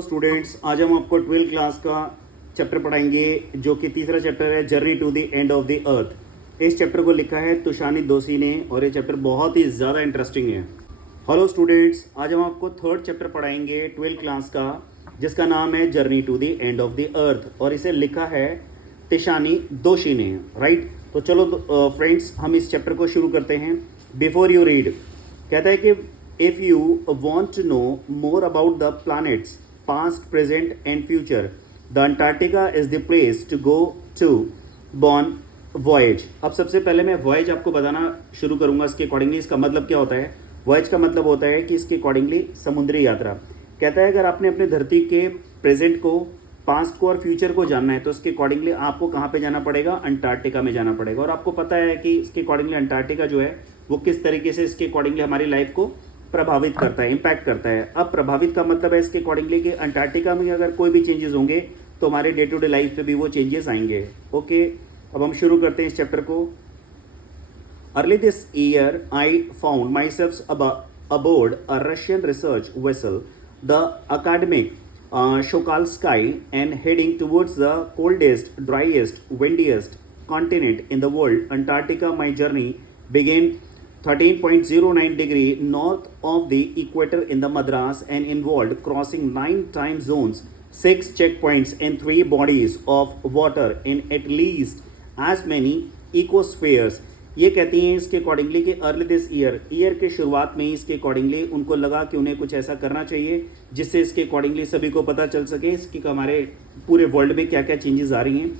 Students, आज हम आपको 12th क्लास का चैप्टर पढ़ाएंगे जो कि तीसरा चैप्टर है, journey to the end of the earth. इस चैप्टर को लिखा है तुषानी दोषी ने और ये चैप्टर बहुत ही ज़्यादा इंटरेस्टिंग है। हेलो स्टूडेंट्स, आज हम आपको थर्ड चैप्टर पढ़ाएंगे 12th क्लास का, जिसका नाम है journey to the end of the earth और इसे लिखा है तुषानी दोषी ने। राइट, तो चलो फ्रेंड्स, हम इस चैप्टर को शुरू करते हैं। बिफोर यू रीड, कहता है कि if you want to know more about the planets past, present and future, the Antarctica is the place to go to on voyage। अब सबसे पहले मैं voyage आपको बताना शुरू करूंगा इसके अकॉर्डिंगली। इसका मतलब क्या होता है? voyage का मतलब होता है कि इसके अकॉर्डिंगली समुद्री यात्रा। कहता है अगर आपने अपने धरती के प्रेजेंट को, पास्ट को और फ्यूचर को जानना है तो इसके अकॉर्डिंगली आपको कहाँ पे जाना पड़ेगा? अंटार्कटिका में जाना पड़ेगा। और आपको पता है कि इसके अकॉर्डिंगली अंटार्कटिका जो है वो किस तरीके से इसके अकॉर्डिंगली हमारी लाइफ को प्रभावित करता है, इम्पैक्ट करता है। अब प्रभावित का मतलब है इसके अकॉर्डिंगली कि अंटार्कटिका में अगर कोई भी चेंजेस होंगे तो हमारे डे टू डे लाइफ पे भी वो चेंजेस आएंगे। ओके, अब हम शुरू करते हैं इस चैप्टर को। Early this year I found myself aboard a Russian research vessel the Akademik Shokalskiy and heading towards the coldest, driest, windiest continent in the world, Antarctica. My journey began 13.09 degree north of the equator in the Madras and involved crossing 9 time zones, 6 checkpoints and 3 bodies of water in at least as many ecospheres। ये कहती हैं इसके accordingly कि early this year के शुरुआत में ही इसके accordingly उनको लगा कि उन्हें कुछ ऐसा करना चाहिए जिससे इसके अकॉर्डिंगली सभी को पता चल सके इसकी हमारे पूरे वर्ल्ड में क्या क्या चेंजेस आ रही हैं।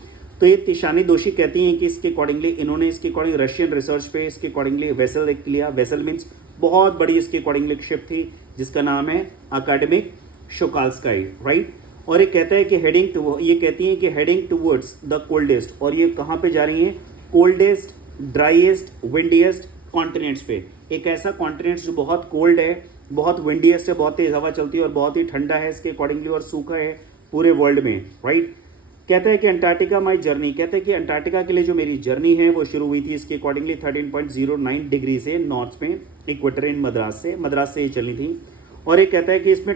तो ये तुषानी दोषी कहती हैं कि इसके अकॉर्डिंगली इन्होंने इसके अकॉर्डिंग रशियन रिसर्च पे इसके अकॉर्डिंगली वेसल एक लिया। वेसल मीन्स बहुत बड़ी इसके अकॉर्डिंगली शिप थी जिसका नाम है अकाडमिक शोकाल्स्काई। राइट, और ये कहता है कि ये कहती हैं कि हेडिंग टूवर्ड्स द कोल्डेस्ट, और ये कहाँ पे जा रही हैं? कोल्डेस्ट, ड्राइएस्ट, विंडिएस्ट कॉन्टिनेंट्स पे। एक ऐसा कॉन्टिनेंट्स जो बहुत कोल्ड है, बहुत विंडिएस्ट है, बहुत तेज हवा चलती है और बहुत ही ठंडा है इसके अकॉर्डिंगली और सूखा है पूरे वर्ल्ड में। राइट, कहता है कि अंटार्कटिका माई जर्नी, कहते हैं कि अंटार्कटिका के लिए जो मेरी जर्नी है वो शुरू हुई थी इसके अकॉर्डिंगली 13.09 डिग्री से नॉर्थ में, इक्वेटर इन मद्रास से ये चली थी। और ये कहता है कि इसमें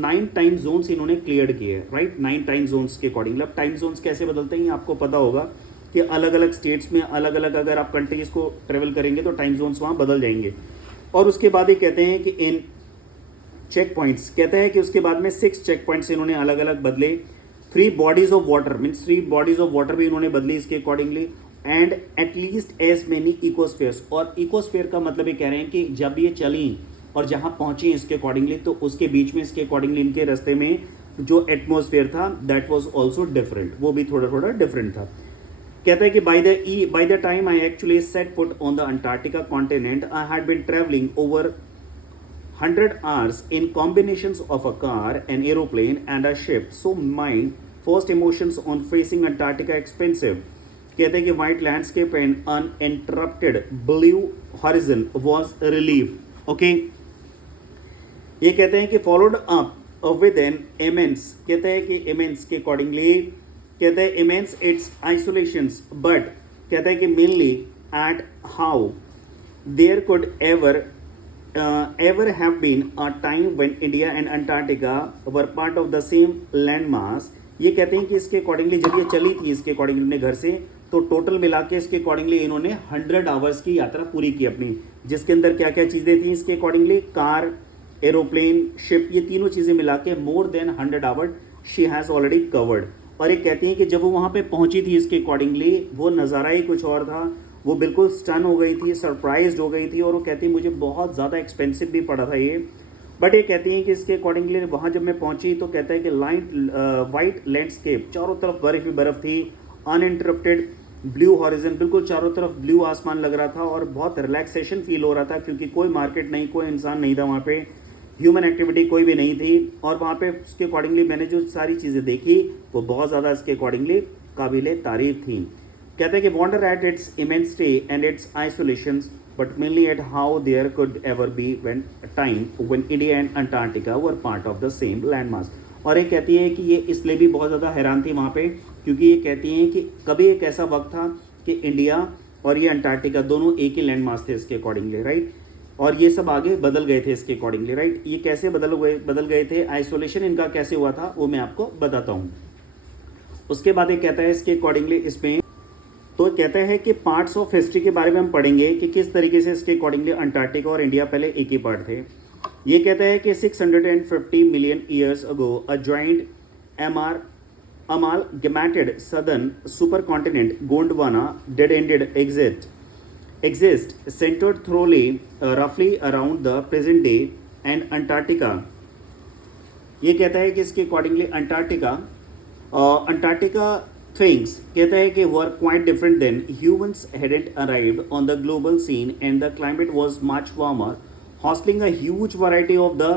9 टाइम जोन्स इन्होंने क्लियर किए हैं। राइट, 9 टाइम जोन्स के अकॉर्डिंगली। अब टाइम जोन्स कैसे बदलते हैं आपको पता होगा कि अलग अलग स्टेट्स में अलग अलग अगर आप कंट्रीज को ट्रेवल करेंगे तो टाइम जोन्स वहाँ बदल जाएंगे। और उसके बाद ये कहते हैं कि इन चेक पॉइंट्स, कहते हैं कि उसके बाद में 6 चेक पॉइंट्स इन्होंने अलग अलग बदले। 3 bodies of water means 3 bodies of water भी इन्होंने बदली इसके accordingly. And at least as many ecospheres, और इकोस्फेयर का मतलब ये कह रहे हैं कि जब ये चली और जहाँ पहुँची इसके अकॉर्डिंगली तो उसके बीच में इसके अकॉर्डिंगली इनके रास्ते में जो एटमोसफेयर था दैट वाज आल्सो डिफरेंट, वो भी थोड़ा थोड़ा डिफरेंट था। कहता है कि by the time I actually set foot on the Antarctica continent I had been travelling over 100 hours in combinations of a car, an aeroplane and a ship. So my first emotions on facing Antarctica expensive. कहते हैं कि white landscape and uninterrupted blue horizon was relief. Okay. ये कहते हैं कि followed up with an immense, कहते हैं कि immense के accordingly कहते हैं immense its isolations, but कहते हैं कि mainly at how there could ever have been a time when India and Antarctica were part of the same landmass। ये कहते हैं कि इसके अकॉर्डिंगली जब ये चली थी इसके अकॉर्डिंगली अपने घर से तो टोटल मिला के इसके अकॉर्डिंगली इन्होंने 100 आवर्स की यात्रा पूरी की अपनी, जिसके अंदर क्या क्या चीज़ें थी इसके अकॉर्डिंगली? कार, एरोप्लेन, शिप, ये तीनों चीज़ें मिला के more than 100 hour she has already covered. और ये कहती हैं कि जब वो वहाँ पे पहुँची थी इसके अकॉर्डिंगली वो नज़ारा ही कुछ और था, वो बिल्कुल स्टन हो गई थी, सरप्राइज्ड हो गई थी। और वो कहती है मुझे बहुत ज़्यादा एक्सपेंसिव भी पड़ा था ये, बट ये कहती हैं कि इसके अकॉर्डिंगली वहाँ जब मैं पहुँची तो कहता है कि वाइट लैंडस्केप, चारों तरफ बर्फ ही बर्फ थी, अनइंटरप्टेड ब्लू हॉरिजन, बिल्कुल चारों तरफ ब्लू आसमान लग रहा था और बहुत रिलैक्सेशन फील हो रहा था क्योंकि कोई मार्केट नहीं, कोई इंसान नहीं था वहाँ पे, ह्यूमन एक्टिविटी कोई भी नहीं थी। और वहाँ पे उसके अकॉर्डिंगली मैंने जो सारी चीज़ें देखी वो बहुत ज़्यादा इसके अकॉर्डिंगली काबिल तारीफ थी। कहते हैं कि wonder at its immensity and its isolations but mainly at how there could ever be a time when India and Antarctica were part of the same landmass। और ये कहती है कि ये इसलिए भी बहुत ज़्यादा हैरान थी वहाँ पे क्योंकि ये कहती हैं कि कभी एक ऐसा वक्त था कि इंडिया और ये अंटार्कटिका दोनों एक ही लैंड मास थे इसके अकॉर्डिंगली। राइट, और ये सब आगे बदल गए थे इसके अकॉर्डिंगली, राइट। ये कैसे बदल गए थे, आइसोलेशन इनका कैसे हुआ था वो मैं आपको बताता हूँ। उसके बाद ये कहता है इसके अकॉर्डिंगली इसमें, तो कहता है कि पार्ट्स ऑफ हिस्ट्री के बारे में हम पढ़ेंगे कि किस तरीके से इसके अकॉर्डिंगली अंटार्कटिका और इंडिया पहले एक ही पार्ट थे। ये कहता है कि 650 million years ago a joint amalgamated southern supercontinent Gondwana did indeed exist centered roughly around the present day and Antarctica। ये कहता है कि इसके अकॉर्डिंगली अंटार्कटिका things कहता है कि were quite different then humans hadn't arrived on the global scene and the climate was much warmer, hosting a huge variety of the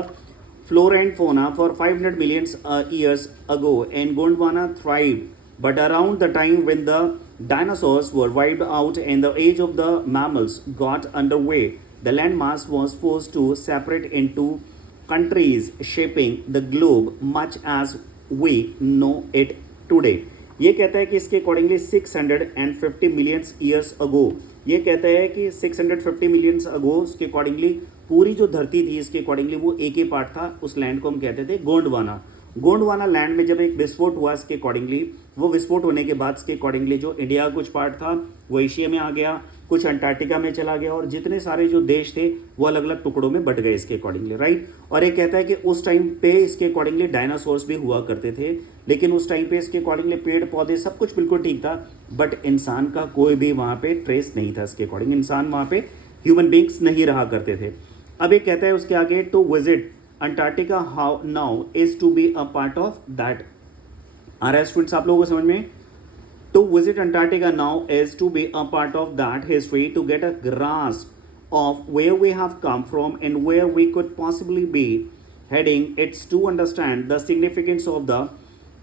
flora and fauna for 500 million years ago, and Gondwana thrived. But around the time when the dinosaurs were wiped out and the age of the mammals got underway, the landmass was forced to separate into countries, shaping the globe much as we know it today। ये कहता है कि इसके accordingly 650 million years ago, ये कहता है कि 650 million अगो उसके अकॉर्डिंगली पूरी जो धरती थी इसके अकॉर्डिंगली वो एक ही पार्ट था। उस लैंड को हम कहते थे गोंडवाना। गोंडवाना लैंड में जब एक विस्फोट हुआ इसके अकॉर्डिंगली, वो विस्फोट होने के बाद इसके अकॉर्डिंगली जो इंडिया का कुछ पार्ट था वो एशिया में आ गया, कुछ अंटार्कटिका में चला गया, और जितने सारे जो देश थे वो अलग अलग टुकड़ों में बट गए इसके अकॉर्डिंगली, राइट। और ये कहता है कि उस टाइम पे इसके अकॉर्डिंगली डायनासोर्स भी हुआ करते थे, लेकिन उस टाइम पे इसके अकॉर्डिंगली पेड़ पौधे सब कुछ बिल्कुल ठीक था, बट इंसान का कोई भी वहाँ पे ट्रेस नहीं था इसके अकॉर्डिंग, इंसान वहाँ पे ह्यूमन बींग्स नहीं रहा करते थे। अब ये कहता है उसके आगे, to visit Antarctica how now is to be a part of that. आ रहा है स्टूडेंट्स आप लोगों को समझ में? To visit Antarctica now is to be a part of that history, to get a grasp of where we have come from and where we could possibly be heading. It's to understand the significance of the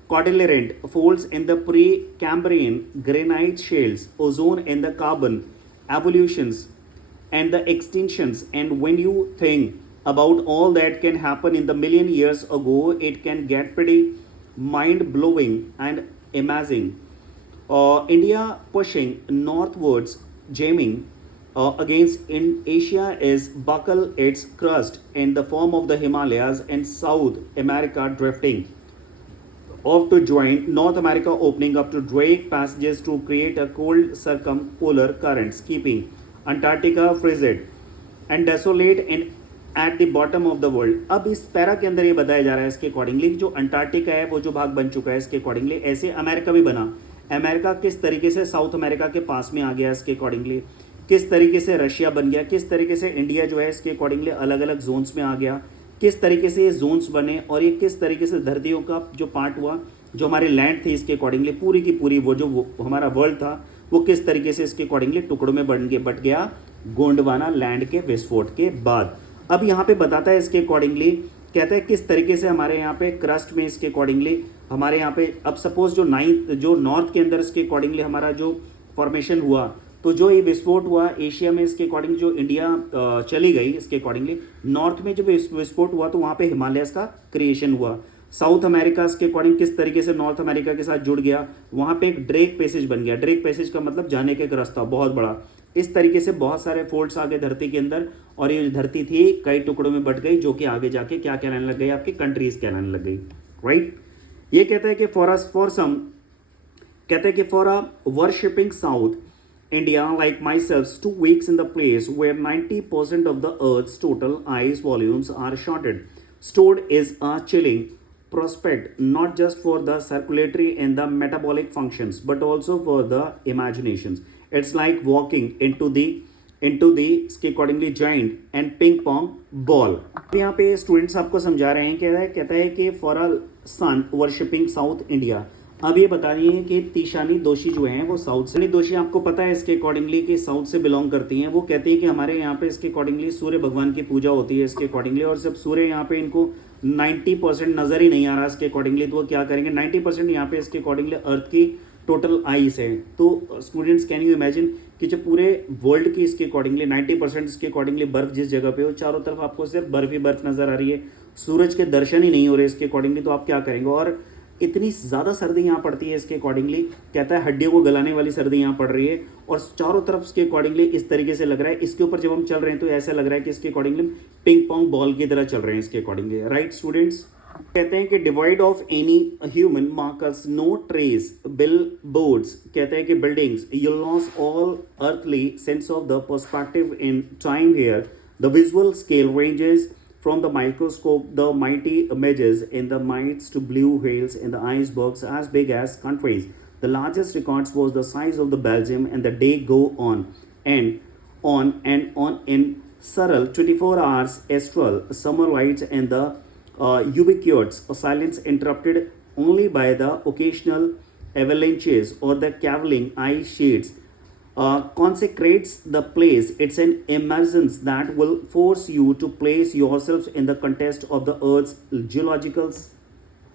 cordilleran folds in the pre-Cambrian granite shales, ozone and the carbon evolutions and the extinctions. And when you think about all that can happen in the million years ago, it can get pretty mind-blowing and amazing. India pushing northwards, jamming against in Asia is buckle its crust in the form of the Himalayas, and South America drifting off to join North America, opening up to Drake passages to create a cold circumpolar currents, keeping Antarctica frigid and desolate and at the bottom of the world। अब इस para के अंदर ये बताया जा रहा है इसके अकॉर्डिंगली जो अंटार्कटिका है वो जो भाग बन चुका है इसके अकॉर्डिंगली, ऐसे अमेरिका भी बना। अमेरिका किस तरीके से साउथ अमेरिका के पास में आ गया इसके अकॉर्डिंगली, किस तरीके से रशिया बन गया, किस तरीके से इंडिया जो है इसके अकॉर्डिंगली अलग अलग जोन्स में आ गया, किस तरीके से ये जोन्स बने, और ये किस तरीके से धरतियों का जो पार्ट हुआ, जो हमारी लैंड थी इसके अकॉर्डिंगली पूरी की पूरी वो हमारा वर्ल्ड था वो किस तरीके से इसके अकॉर्डिंगली टुकड़ों में बट गया गोंडवाना लैंड के विस्फोट के बाद। अब यहाँ पे बताता है इसके अकॉर्डिंगली, कहता है किस तरीके से हमारे यहाँ पे क्रस्ट में इसके अकॉर्डिंगली हमारे यहाँ पे, अब सपोज जो नॉर्थ के अंदर इसके अकॉर्डिंगली हमारा जो फॉर्मेशन हुआ, तो जो ये विस्फोट हुआ एशिया में इसके अकॉर्डिंग जो इंडिया चली गई इसके अकॉर्डिंगली, नॉर्थ में जब विस्फोट हुआ तो वहाँ पे हिमालयस का क्रिएशन हुआ। साउथ अमेरिका के अकॉर्डिंग किस तरीके से नॉर्थ अमेरिका के साथ जुड़ गया, वहाँ पे एक ड्रेक पैसेज बन गया। ड्रेक पैसेज का मतलब जाने का एक रास्ता बहुत बड़ा। इस तरीके से बहुत सारे फोल्ड्स आ गए धरती के अंदर, और ये धरती थी कई टुकड़ों में बट गई, जो कि आगे जाके क्या कहलाने लग गई, आपकी कंट्रीज कहलाने लग गई, राइट। ये कहता है कि for a worshipping south India like myself 2 weeks in the place where 90% of the Earth's total ice volumes are stored is a chilling prospect, not just for the circulatory and the metabolic functions but also for the imaginations। It's like walking into the इसके accordingly giant and ping pong ball। यहाँ पे students आपको समझा रहे हैं, कहता है कि for a sun worshipping South India. अब ये बता रही है कि तीशानी दोषी जो हैं वो साउथ से, दोषी आपको पता है इसके अकॉर्डिंगली कि साउथ से बिलोंग करती हैं। वो कहती है कि हमारे यहाँ पे इसके अकॉर्डिंगली सूर्य भगवान की पूजा होती है इसके अकॉर्डिंगली, और जब सूर्य यहाँ पे इनको 90% नज़र ही नहीं आ रहा इसके अकॉर्डिंगली, तो वो क्या करेंगे, 90% यहाँ पे इसके अकॉर्डिंगली अर्थ की टोटल आइस है। तो स्टूडेंट्स कैन यू इमेजिन कि जब पूरे वर्ल्ड की इसके अकॉर्डिंगली 90% इसके अकॉर्डिंगली बर्फ जिस जगह पे हो, चारों तरफ आपको सिर्फ बर्फ ही बर्फ नजर आ रही है, सूरज के दर्शन ही नहीं हो रहे इसके अकॉर्डिंगली, तो आप क्या करेंगे। और इतनी ज़्यादा सर्दी यहाँ पड़ती है इसके अकॉर्डिंगली, कहता है हड्डियों को गलाने वाली सर्दी यहाँ पड़ रही है और चारों तरफ इसके अकॉर्डिंगली इस तरीके से लग रहा है, इसके ऊपर जब हम चल रहे हैं तो ऐसा लग रहा है कि इसके अकॉर्डिंगली पिंग पोंग बॉल की तरह चल रहे हैं इसके अकॉर्डिंगली। राइट स्टूडेंट्स, कहते हैं कि divide of any human markers no trace billboards, कहते हैं कि buildings you loss all earthly sense of the perspective in time here the visual scale ranges from the microscope the mighty images in the mites to blue whales in the icebergs as big as countries. The largest records was the size of the Belgium and the day go on and on in Surreal 24 hours astral summer lights and the ubiquitous silence interrupted only by the occasional avalanches or the cavilling ice sheets consecrates the place. It's an emergence that will force you to place yourselves in the context of the Earth's geological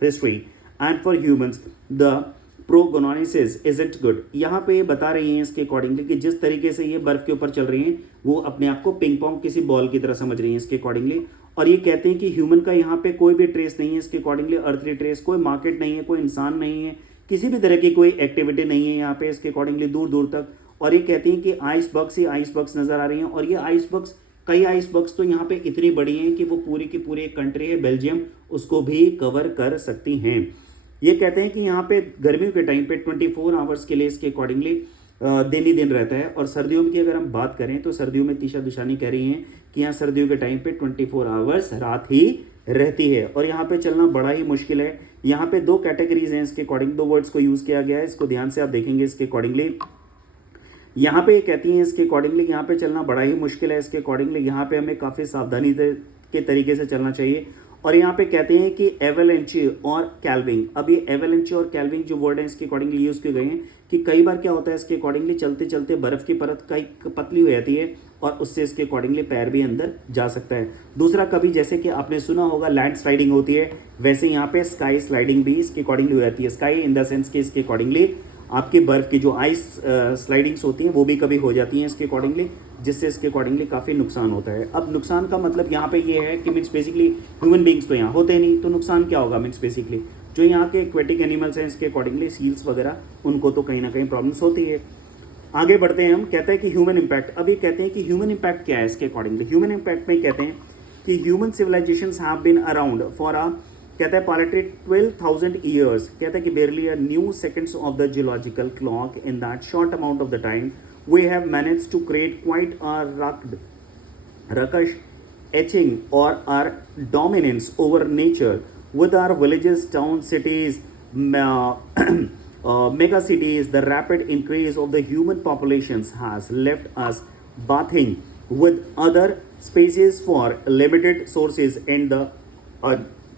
history. And for humans, the prognosis isn't good. यहाँ पे बता रही हैं इसके accordingly कि जिस तरीके से ये बर्फ के ऊपर चल रही हैं वो अपने आप को पिंग पोंग किसी बॉल की तरह समझ रही हैं इसके अकॉर्डिंगली। और ये कहते हैं कि ह्यूमन का यहाँ पे कोई भी ट्रेस नहीं है इसके अकॉर्डिंगली, अर्थली ट्रेस, कोई मार्केट नहीं है, कोई इंसान नहीं है, किसी भी तरह की कोई एक्टिविटी नहीं है यहाँ पे इसके अकॉर्डिंगली दूर दूर तक। और ये कहती हैं कि आइसबर्ग्स ही आइसबर्ग्स नज़र आ रही हैं और ये आइसबर्ग्स, कई आइसबर्ग्स तो यहाँ पे इतनी बड़ी हैं कि वो पूरी की पूरी एक कंट्री है बेल्जियम, उसको भी कवर कर सकती हैं। ये कहते हैं कि यहाँ पे गर्मियों के टाइम पे 24 आवर्स के लिए इसके अकॉर्डिंगली दिन ही दिन रहता है। और सर्दियों की अगर हम बात करें तो सर्दियों में तीशा दुशानी कह रही हैं कि यहाँ सर्दियों के टाइम पे 24 आवर्स रात ही रहती है और यहाँ पे चलना बड़ा ही मुश्किल है। यहाँ पे दो कैटेगरीज हैं इसके अकॉर्डिंग, दो वर्ड्स को यूज़ किया गया है, इसको ध्यान से आप देखेंगे इसके अकॉर्डिंगली। यहाँ पे कहती हैं इसके अकॉर्डिंगली यहाँ पे चलना बड़ा ही मुश्किल है इसके अकॉर्डिंगली, यहाँ पे हमें काफ़ी सावधानी के तरीके से चलना चाहिए। और यहाँ पे कहते हैं कि एवेलेंच और कैल्विंग, अब ये एवेलेंच और कैल्विंग जो वर्ड है इसके अकॉर्डिंगली यूज़ किए गए हैं कि कई बार क्या होता है इसके अकॉर्डिंगली चलते चलते बर्फ़ की परत कई पतली हो जाती है और उससे इसके अकॉर्डिंगली पैर भी अंदर जा सकता है। दूसरा, कभी जैसे कि आपने सुना होगा लैंड स्लाइडिंग होती है, वैसे यहाँ पे स्काई स्लाइडिंग भी इसके अकॉर्डिंगली हो जाती है। स्काई इन द सेंस कि इसके अकॉर्डिंगली आपकी बर्फ़ की जो आइस स्लाइडिंग्स होती हैं वो भी कभी हो जाती हैं इसके अकॉर्डिंगली, जिससे इसके अकॉर्डिंगली काफ़ी नुकसान होता है। अब नुकसान का मतलब यहाँ पे ये है कि मीन्स बेसिकली ह्यूमन बींग्स तो यहाँ होते नहीं, तो नुकसान क्या होगा, मीन्स बेसिकली जो यहाँ के एक्वेटिक एनिमल्स हैं इसके अकॉर्डिंगली सील्स वगैरह, उनको तो कहीं ना कहीं प्रॉब्लम्स होती है। आगे बढ़ते हैं हम, कहते हैं कि ह्यूमन इम्पैक्ट। अभी कहते हैं कि ह्यूमन इम्पैक्ट क्या है इसके अकॉर्डिंगली। ह्यूमन इम्पैक्ट में कहते हैं कि human civilisations have been around for a, कहता है पालिट्री 12,000 ईयर्स, कहता है कि barely a new seconds of the geological clock in that short amount of the time we have manage to create quite a ruckus etching or our dominance over nature with our villages, towns, cities, mega cities. The rapid increase of the human populations has left us bathing with other species for limited sources, and the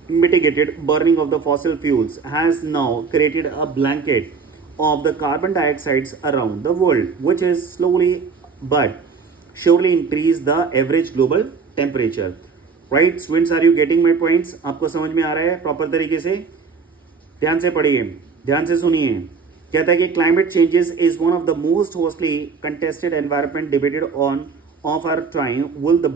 mitigated burning of the fossil fuels has now created a blanket of the carbon dioxides around the world, which is slowly but surely increase the average global temperature. Right students, are you getting my points? आपको समझ में आ रहा है proper तरीके से? ध्यान से पढ़िए, ध्यान से सुनिए। कहता है कि climate changes is one of the most hotly contested environment debated on of our time. Will the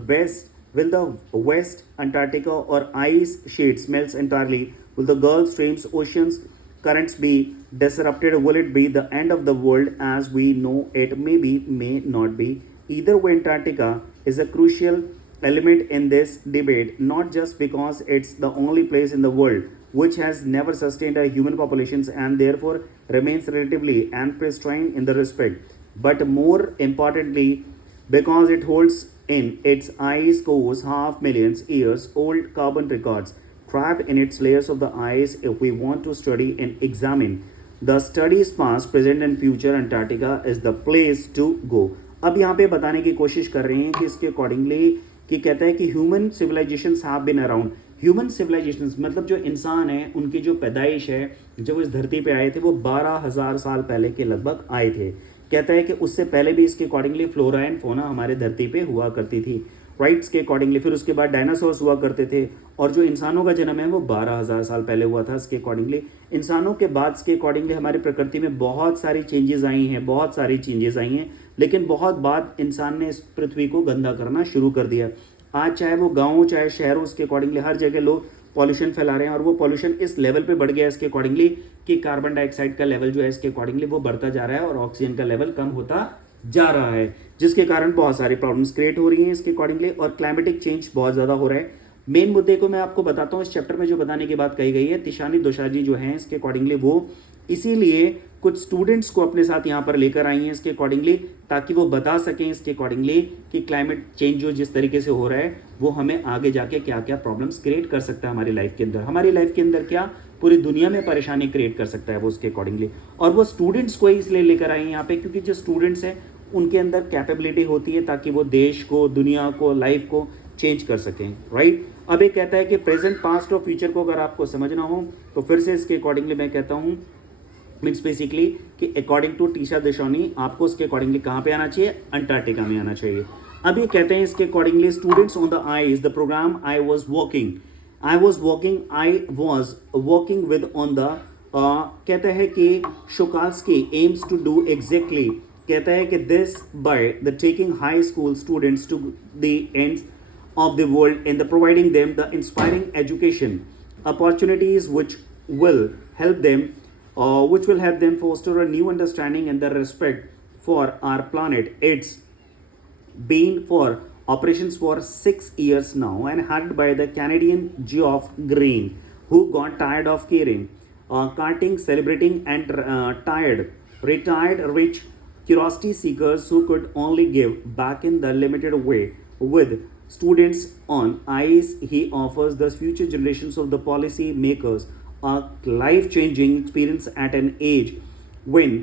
West Antarctica or ice sheets melts entirely? Will the Gulf Stream's oceans currents be disrupted? Will it be the end of the world as we know it? Maybe, may not be. Either way, Antarctica is a crucial element in this debate, not just because it's the only place in the world which has never sustained a human populations and therefore remains relatively and pristine in the respect, but more importantly because it holds in its ice cores half millions years old carbon records trapped in its layers of the ice. If we want to study and examine the studies past, present and future, Antarctica is the place to go. अब यहाँ पे बताने की कोशिश कर रहे हैं कि इसके अकॉर्डिंगली कि कहता है कि human civilisations have been around. Human civilisations मतलब जो इंसान है उनकी जो पैदाइश है, जब इस धरती पे आए थे वो 12,000 साल पहले के लगभग आए थे। कहता है कि उससे पहले भी इसके अकॉर्डिंगली फ्लोरा एंड फोना हमारे धरती पे हुआ करती थी, राइट्स के अकॉर्डिंगली। फिर उसके बाद डायनासोर्स हुआ करते थे और जो इंसानों का जन्म है वो 12,000 साल पहले हुआ था इसके अकॉर्डिंगली। इंसानों के बाद इसके अकॉर्डिंगली हमारी प्रकृति में बहुत सारी चेंजेस आई हैं, बहुत सारी चेंजेस आई हैं, लेकिन बहुत बाद इंसान ने इस पृथ्वी को गंदा करना शुरू कर दिया। आज चाहे वो गाँव चाहे शहरों, उसके अकॉर्डिंगली हर जगह लोग पॉल्यूशन फैला रहे हैं और वो पॉल्यूशन इस लेवल पे बढ़ गया है इसके अकॉर्डिंगली कि कार्बन डाइऑक्साइड का लेवल जो है इसके अकॉर्डिंगली वो बढ़ता जा रहा है और ऑक्सीजन का लेवल कम होता जा रहा है, जिसके कारण बहुत सारी प्रॉब्लम्स क्रिएट हो रही हैं इसके अकॉर्डिंगली और क्लाइमेटिक चेंज बहुत ज़्यादा हो रहा है। मेन मुद्दे को मैं आपको बताता हूँ, इस चैप्टर में जो बताने की बात कही गई है, तिशानी दोसांझ जो हैं इसके अकॉर्डिंगली वो इसीलिए कुछ स्टूडेंट्स को अपने साथ यहाँ पर लेकर आई हैं इसके अकॉर्डिंगली, ताकि वो बता सकें इसके अकॉर्डिंगली कि क्लाइमेट चेंज जो जिस तरीके से हो रहा है वो हमें आगे जाके क्या क्या प्रॉब्लम्स क्रिएट कर सकता है हमारी लाइफ के अंदर, हमारी लाइफ के अंदर क्या पूरी दुनिया में परेशानी क्रिएट कर सकता है वो उसके अकॉर्डिंगली। और वो स्टूडेंट्स को ही इसलिए लेकर आए हैं यहाँ पे क्योंकि जो स्टूडेंट्स हैं उनके अंदर कैपेबिलिटी होती है ताकि वो देश को, दुनिया को, लाइफ को चेंज कर सकें, राइट। अब ये कहता है कि प्रेजेंट, पास्ट और फ्यूचर को अगर आपको समझना हो तो फिर से इसके अकॉर्डिंगली मैं कहता हूँ मीन्स बेसिकली कि अकॉर्डिंग टू टीशा देशौनी आपको इसके अकॉर्डिंगली कहाँ पे आना चाहिए, अंटार्कटिका में आना चाहिए। अब ये कहते हैं इसके accordingly students on the eyes the programme I was working with on the कहता है कि Shokalskiy aims to do exactly, कहता है कि this by the taking high school students to the ends of the world and the providing them the inspiring education opportunities which will help them foster a new understanding and the respect for our planet. It's been for operations for 6 years now and headed by the Canadian Geoff Green, who got tired of caring, carting, celebrating and retired rich curiosity seekers who could only give back in the limited way. With students on ice, he offers the future generations of the policy makers a life-changing experience at an age when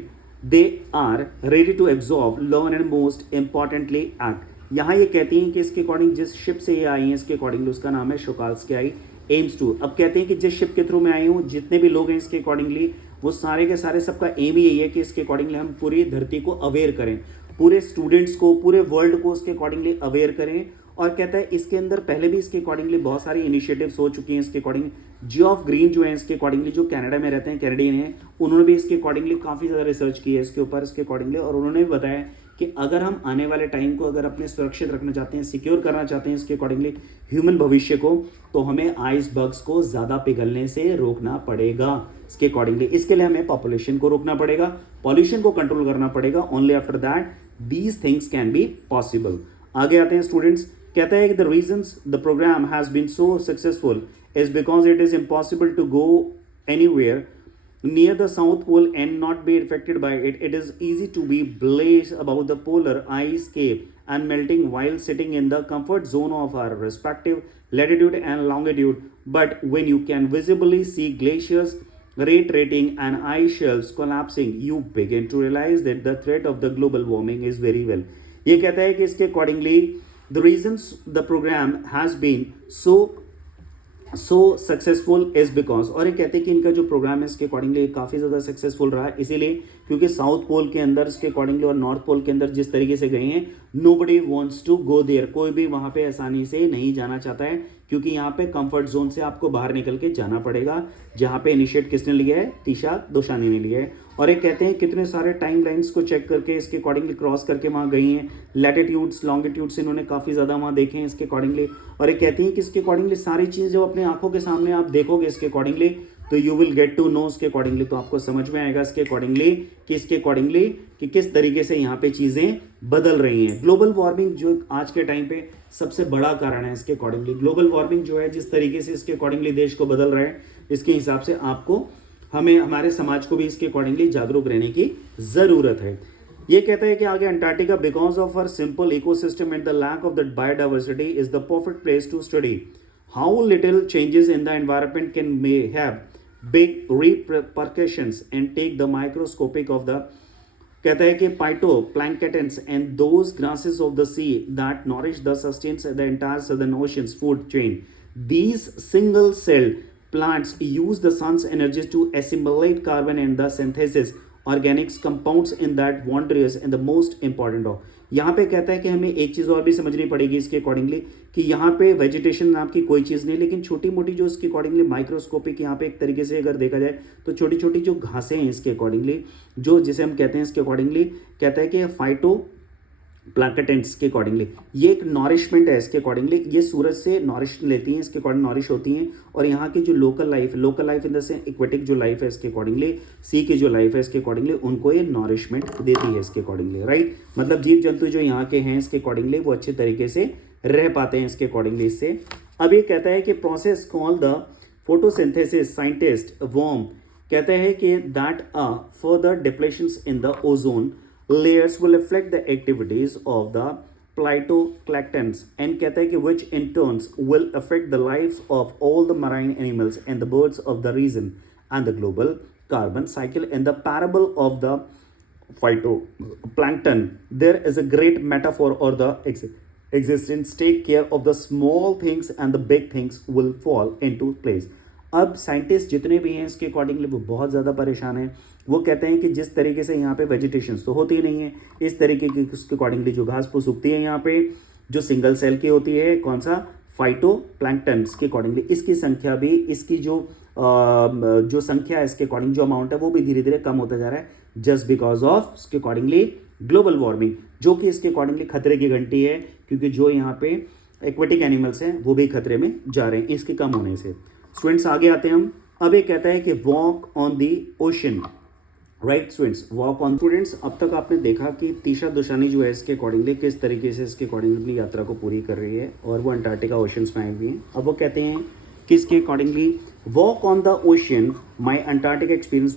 they are ready to absorb, learn and most importantly act. यहाँ ये कहती हैं कि इसके according जिस ship से ये आई हैं इसके अकॉर्डिंग उसका नाम है शोकाल्स्की आई एम्स टू। अब कहते हैं कि जिस शिप के थ्रू मैं आई हूँ, जितने भी लोग हैं इसके अकॉर्डिंगली वो सारे के सारे सबका एम ही यही है कि इसके अकॉर्डिंगली हम पूरी धरती को अवेयर करें, पूरे स्टूडेंट्स को, पूरे वर्ल्ड को उसके अकॉर्डिंगली अवेयर करें। और कहता है इसके अंदर पहले भी इसके अकॉर्डिंगली बहुत सारी इनिशिएटिव्स हो चुकी हैं इसके अकॉर्डिंग। जियोफ ग्रीन जो है इसके अकॉर्डिंगली जो कनाडा में रहते हैं, कैनेडियन हैं, उन्होंने भी इसके अकॉर्डिंगली काफ़ी ज़्यादा रिसर्च की है इसके ऊपर इसके अकॉर्डिंगली, और उन्होंने भी बताया कि अगर हम आने वाले टाइम को अगर अपने सुरक्षित रखना चाहते हैं, सिक्योर करना चाहते हैं इसके अकॉर्डिंगली ह्यूमन भविष्य को, तो हमें आइसबर्ग्स को ज़्यादा पिघलने से रोकना पड़ेगा इसके अकॉर्डिंगली। इसके लिए हमें पॉपुलेशन को रोकना पड़ेगा, पॉल्यूशन को कंट्रोल करना पड़ेगा। Only after that these things can be possible. आगे आते हैं स्टूडेंट्स, कहता है कि the reasons the programme has been so successful is because it is impossible to go anywhere near the South Pole and not be affected by it. It is easy to be blazed about the polar ice cape and melting while sitting in the comfort zone of our respective latitude and longitude. But when you can visibly see glaciers retreating and ice shelves collapsing, you begin to realize that the threat of the global warming is very well. ये कहता है कि इसके accordingly the reasons the program has been so successful is because, और ये कहते हैं कि इनका जो प्रोग्राम है इसके अकॉर्डिंगली काफ़ी ज़्यादा सक्सेसफुल रहा है, इसीलिए क्योंकि साउथ पोल के अंदर इसके अकॉर्डिंगली और नॉर्थ पोल के अंदर जिस तरीके से गए हैं, nobody wants to go there, कोई भी वहाँ पे आसानी से नहीं जाना चाहता है, क्योंकि यहाँ पे कंफर्ट जोन से आपको बाहर निकल के जाना पड़ेगा, जहाँ पे इनिशिएट किसने लिया है, टीशा दोसांझ ने लिया है। और ये कहते हैं कितने सारे टाइम लाइन्स को चेक करके इसके अकॉर्डिंगली क्रॉस करके वहाँ गई हैं, लैटिट्यूड्स लॉन्गिट्यूड्स इन्होंने काफ़ी ज़्यादा वहाँ देखे हैं इसके अकॉर्डिंगली। और ये कहती हैं कि इसके अकॉर्डिंगली सारी चीज़ जब अपने आंखों के सामने आप देखोगे इसके अकॉर्डिंगली, तो you will get to know इसके अकॉर्डिंगली, तो आपको समझ में आएगा इसके अकॉर्डिंगली कि इसके अकॉर्डिंगली कि किस तरीके से यहाँ पे चीज़ें बदल रही हैं। ग्लोबल वार्मिंग जो आज के टाइम पे सबसे बड़ा कारण है इसके अकॉर्डिंगली, ग्लोबल वार्मिंग जो है जिस तरीके से इसके अकॉर्डिंगली देश को बदल रहा है, इसके हिसाब से आपको हमें हमारे समाज को भी इसके अकॉर्डिंगली जागरूक रहने की ज़रूरत है। ये कहता है कि आगे Antarctica because of her simple ecosystem and the lack of the biodiversity is the perfect place to study how little changes in the environment can may have big repercussions and take the microscopic of the, कहता है कि phytoplanktons and those grasses of the sea that nourish the sustains the entire southern oceans food chain, these single celled plants use the sun's energy to assimilate carbon and the synthesis organics compounds in that wondrous and the most important of। यहाँ पे कहता है कि हमें एक चीज़ और भी समझनी पड़ेगी इसके अकॉर्डिंगली कि यहाँ पे वेजिटेशन नाम की कोई चीज़ नहीं, लेकिन छोटी मोटी जो इसके अकॉर्डिंगली माइक्रोस्कोपिक यहाँ पे एक तरीके से अगर देखा जाए तो छोटी छोटी जो घासें हैं इसके अकॉर्डिंगली, जो जिसे हम कहते हैं इसके अकॉर्डिंगली कहता है कि फाइटो प्लैकेटेंट्स के अकॉर्डिंगली, ये एक नॉरिशमेंट है इसके अकॉर्डिंगली, ये सूरज से नॉरिश लेती हैं, इसके अकॉर्डिंग नॉरिश होती हैं। और यहाँ की जो local life in the sense aquatic जो लाइफ है इसके अकॉर्डिंगली, सी की जो लाइफ है इसके अकॉर्डिंगली, उनको ये नॉरिशमेंट देती है इसके अकॉर्डिंगली, राइट। मतलब जीव जंतु जो यहाँ के हैं इसके अकॉर्डिंगली वो अच्छे तरीके से रह पाते हैं इसके अकॉर्डिंगली इससे। अब ये कहता है कि process call the photosynthesis scientist warn कहते हैं कि that further depletions in the ozone layers will affect the activities of the phytoplanktons and कहता है कि which in turns will affect the lives of all the marine animals and the birds of the region and the global carbon cycle. In the parable of the phytoplankton there is a great metaphor or the existence. Take care of the small things and the big things will fall into place. अब scientist जितने भी हैं इसके accordingly वो बहुत ज़्यादा परेशान हैं। वो कहते हैं कि जिस तरीके से यहाँ पे वेजिटेशन तो होती ही नहीं है, इस तरीके की उसके अकॉर्डिंगली जो घास फूस उगती है यहाँ पे जो सिंगल सेल की होती है, कौन सा फाइटोप्लैंक्टन्स के अकॉर्डिंगली, इसकी संख्या भी, इसकी जो संख्या है इसके अकॉर्डिंग जो अमाउंट है वो भी धीरे धीरे कम होता जा रहा है, जस्ट बिकॉज ऑफ इसके अकॉर्डिंगली ग्लोबल वार्मिंग, जो कि इसके अकॉर्डिंगली खतरे की घंटी है, क्योंकि जो यहाँ पे एक्वेटिक एनिमल्स हैं वो भी खतरे में जा रहे हैं इसके कम होने से। स्टूडेंट्स आगे आते हैं हम। अब ये कहता है कि walk on the ocean, right students, walk on. Students अब तक आपने देखा कि तीशा दुशानी जो है इसके अकॉर्डिंगली किस तरीके से इसके अकॉर्डिंगली अपनी यात्रा को पूरी कर रही है और वो अंटार्कटिका ओशंस में आई हुई हैं। अब वो कहते हैं कि इसके accordingly walk on the ocean my Antarctic experience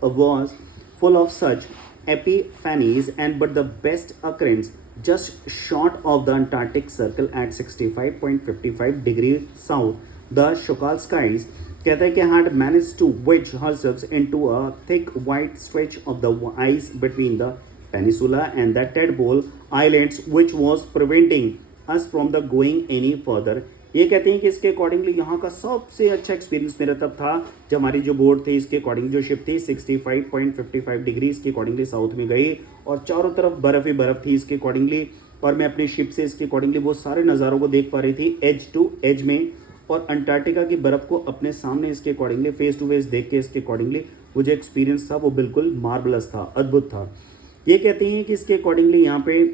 was full of such epiphanies and but the best occurrence just short of the Antarctic Circle at 65.55 degrees south, the Shokal skies कहता है कि had managed to wedge herself into a thick white stretch of the ice between the peninsula and the Tadpole Islands, which was preventing us from the going any further. ये कहते हैं कि इसके accordingly यहाँ का सबसे अच्छा एक्सपीरियंस मेरा तब था जब हमारी जो बोट थी इसके अकॉर्डिंग जो शिप थी 65.55 डिग्री इसके अकॉर्डिंगली साउथ में गई और चारों तरफ बर्फ ही बर्फ थी इसके अकॉर्डिंगली, और मैं अपनी शिप से इसके अकॉर्डिंगली वो सारे नज़ारों को देख पा रही थी एज टू एज में, और अंटार्कटिका की बर्फ को अपने सामने इसके अकॉर्डिंगली फेस टू फेस देख के इसके अकॉर्डिंगली वो जो एक्सपीरियंस था वो बिल्कुल मार्वलस था, अद्भुत था। ये कहते हैं कि इसके अकॉर्डिंगली यहाँ पे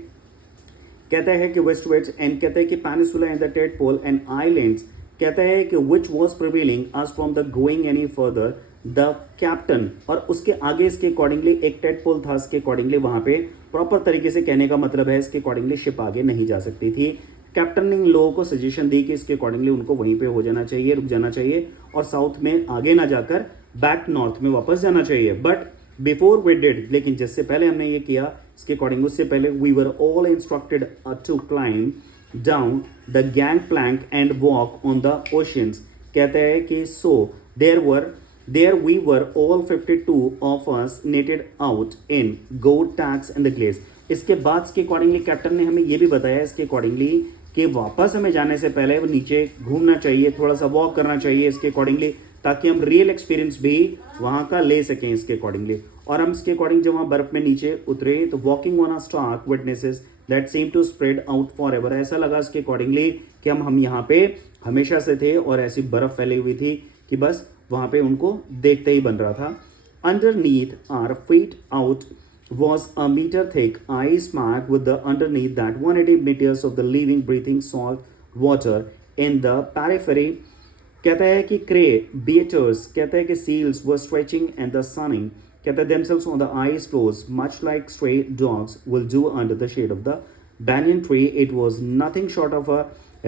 कहता है कि वेस्टवर्ड्स एंड कहता है कि peninsula and the tadpole and islands कहता है कि which was prevailing us from the going any further the captain, और उसके आगे इसके अकॉर्डिंगली एक टेडपोल था इसके अकॉर्डिंगली वहाँ पे प्रॉपर तरीके से कहने का मतलब है इसके अकॉर्डिंगली शिप आगे नहीं जा सकती थी। कैप्टन ने इन लोगों को सजेशन दी कि इसके अकॉर्डिंगली उनको वहीं पे हो जाना चाहिए, रुक जाना चाहिए और साउथ में आगे ना जाकर बैक नॉर्थ में वापस जाना चाहिए। बट बिफोर वी डिड, लेकिन जिससे पहले हमने ये किया इसके अकॉर्डिंग, उससे पहले we were all instructed to climb down the gangplank and walk on the oceans. कहते हैं कि so there we were all 52 of us netted out in Gore-Tex and the glaze. इसके बाद इसके accordingly captain ने हमें ये भी बताया इसके अकॉर्डिंगली कि वापस हमें जाने से पहले वो नीचे घूमना चाहिए, थोड़ा सा वॉक करना चाहिए इसके अकॉर्डिंगली, ताकि हम रियल एक्सपीरियंस भी वहाँ का ले सकें इसके अकॉर्डिंगली। और हम इसके अकॉर्डिंग जब वहाँ बर्फ में नीचे उतरे तो walking on a stark witnesses that seem to spread out forever, ऐसा लगा इसके अकॉर्डिंगली कि हम यहाँ पे हमेशा से थे और ऐसी बर्फ फैली हुई थी कि बस वहाँ पे उनको देखते ही बन रहा था। Underneath are feet out was a meter thick ice pack with the underneath that 180 meters of the living breathing salt water in the periphery। कहता है कि क्रे beaters कहता है कि seals were stretching and the sunning कहता है themselves on the ice floes much like stray dogs will do under the shade of the banyan tree। It was nothing short of a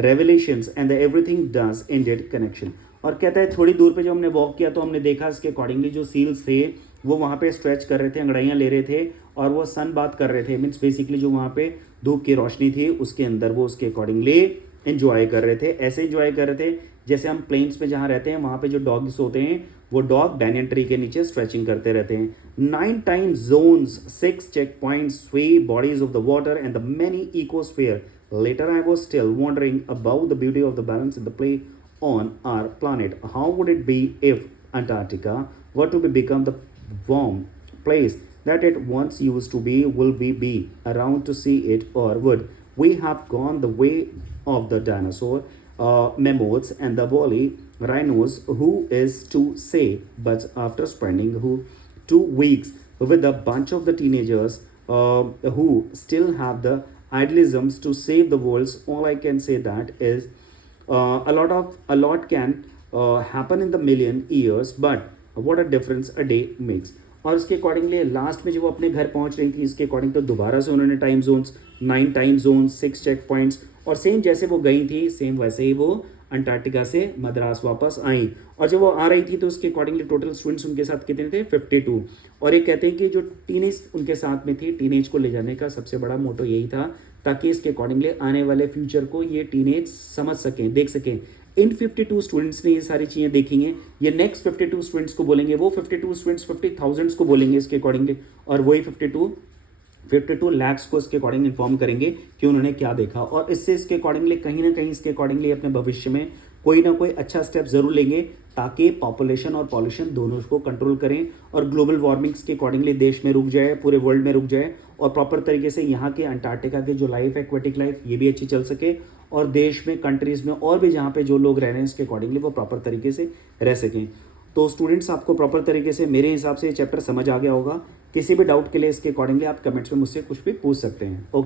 revelations and the everything does indeed connection। और कहता है थोड़ी दूर पे जब हमने walk किया तो हमने देखा इसके अकॉर्डिंगली जो सील्स थे वो वहाँ पे स्ट्रेच कर रहे थे, अंगड़ाइयाँ ले रहे थे और वो सन बात कर रहे थे, मीन्स बेसिकली जो वहाँ पे धूप की रोशनी थी उसके अंदर वो उसके अकॉर्डिंगली एंजॉय कर रहे थे। ऐसे एंजॉय कर रहे थे जैसे हम प्लेन्स पे जहाँ रहते हैं वहाँ पे जो डॉग्स होते हैं वो डॉग बैनियन ट्री के नीचे स्ट्रेचिंग करते रहते हैं। 9 time zones, 6 checkpoints, 3 bodies of the water and the many ecosphere. Later I was still wondering about the beauty of the balance in the play on our planet. How would it be if Antarctica were to become the warm place that it once used to be? Will we be around to see it, or would we have gone the way of the dinosaur mammoths and the woolly rhinos? Who is to say? But after spending 2 weeks with a bunch of the teenagers who still have the idealisms to save the world, all I can say that is a lot can happen in the million years, but what a difference a day makes. और इसके accordingly last में जब वो अपने घर पहुंच रही थी, इसके अकॉर्डिंग तो दोबारा से उन्होंने time zones, 9 time zones, 6 checkpoints, और सेम जैसे वो गई थी सेम वैसे ही वो अंटार्कटिका से मद्रास वापस आई। और जब वो आ रही थी तो उसके अकॉर्डिंगली टोटल स्टूडेंट्स उनके साथ कितने थे, 52। और ये कहते हैं कि जो टीनेज उनके साथ में थी, टीनेज को ले जाने का सबसे बड़ा मोटो यही था, ताकि इसके अकॉर्डिंगली आने वाले फ्यूचर को ये टीनेज समझ सकें, देख सकें। इन 52 स्टूडेंट्स ने ये सारी चीज़ें देखी हैं, ये नेक्स्ट 52 स्टूडेंट्स को बोलेंगे, वो 52 स्टूडेंट्स 50,000 को बोलेंगे इसके अकॉर्डिंगली, और वही 52 लाख्स को इसके अकॉर्डिंग इन्फॉर्म करेंगे कि उन्होंने क्या देखा। और इससे इसके अकॉर्डिंगली कहीं ना कहीं इसके अकॉर्डिंगली अपने भविष्य में कोई ना कोई अच्छा स्टेप जरूर लेंगे, ताकि पॉपुलेशन और पॉल्यूशन दोनों को कंट्रोल करें और ग्लोबल वार्मिंग्स के अकॉर्डिंगली देश में रुक जाए, पूरे वर्ल्ड में रुक जाए, और प्रॉपर तरीके से यहाँ के अंटार्कटिका के जो लाइफ है, एक्वेटिक लाइफ, ये भी अच्छी चल सके, और देश में, कंट्रीज़ में और भी जहाँ पे जो लोग रह रहे हैं इसके अकॉर्डिंगली वो प्रॉपर तरीके से रह सकें। तो स्टूडेंट्स, आपको प्रॉपर तरीके से मेरे हिसाब से ये चैप्टर समझ आ गया होगा। किसी भी डाउट के लिए इसके अकॉर्डिंगली आप कमेंट्स में मुझसे कुछ भी पूछ सकते हैं। ओके।